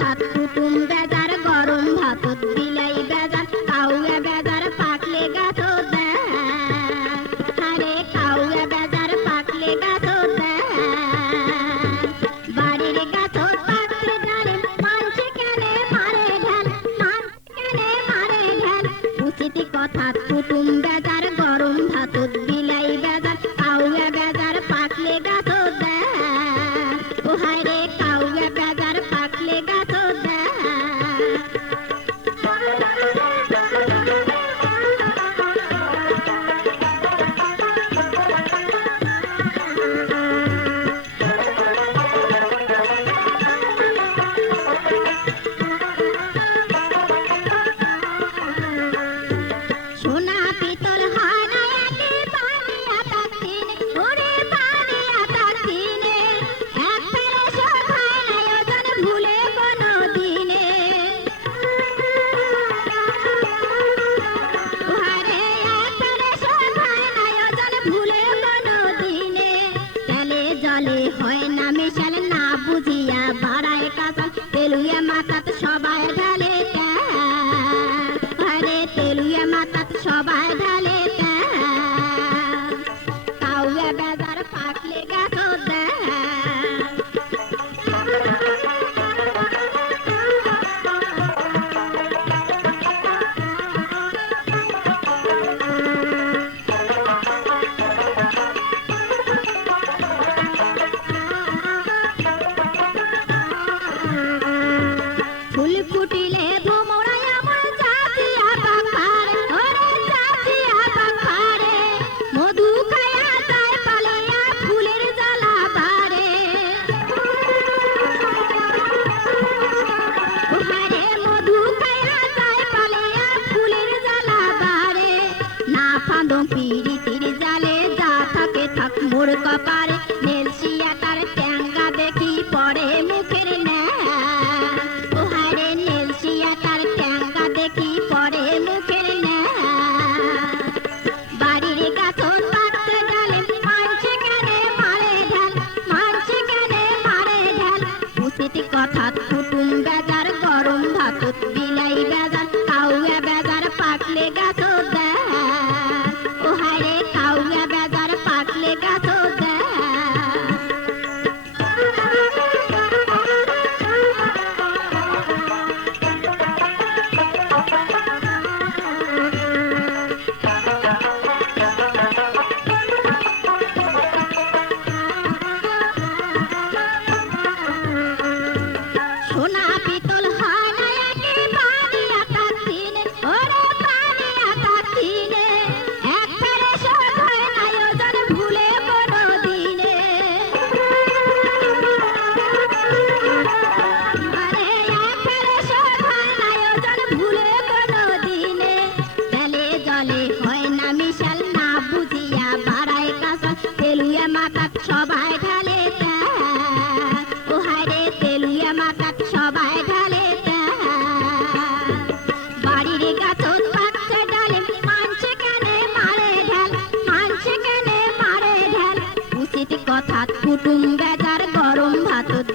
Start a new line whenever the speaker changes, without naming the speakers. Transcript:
সাত কুটুম বেজার প্রতি কথা সবাই ঢালে ও সবাই ঢালে বাড়ির গাছত বাচ্চা ডালে, মানছে কানে মারে ঢাল, মানছে কানে কুটুম বেজার গরম ভাতত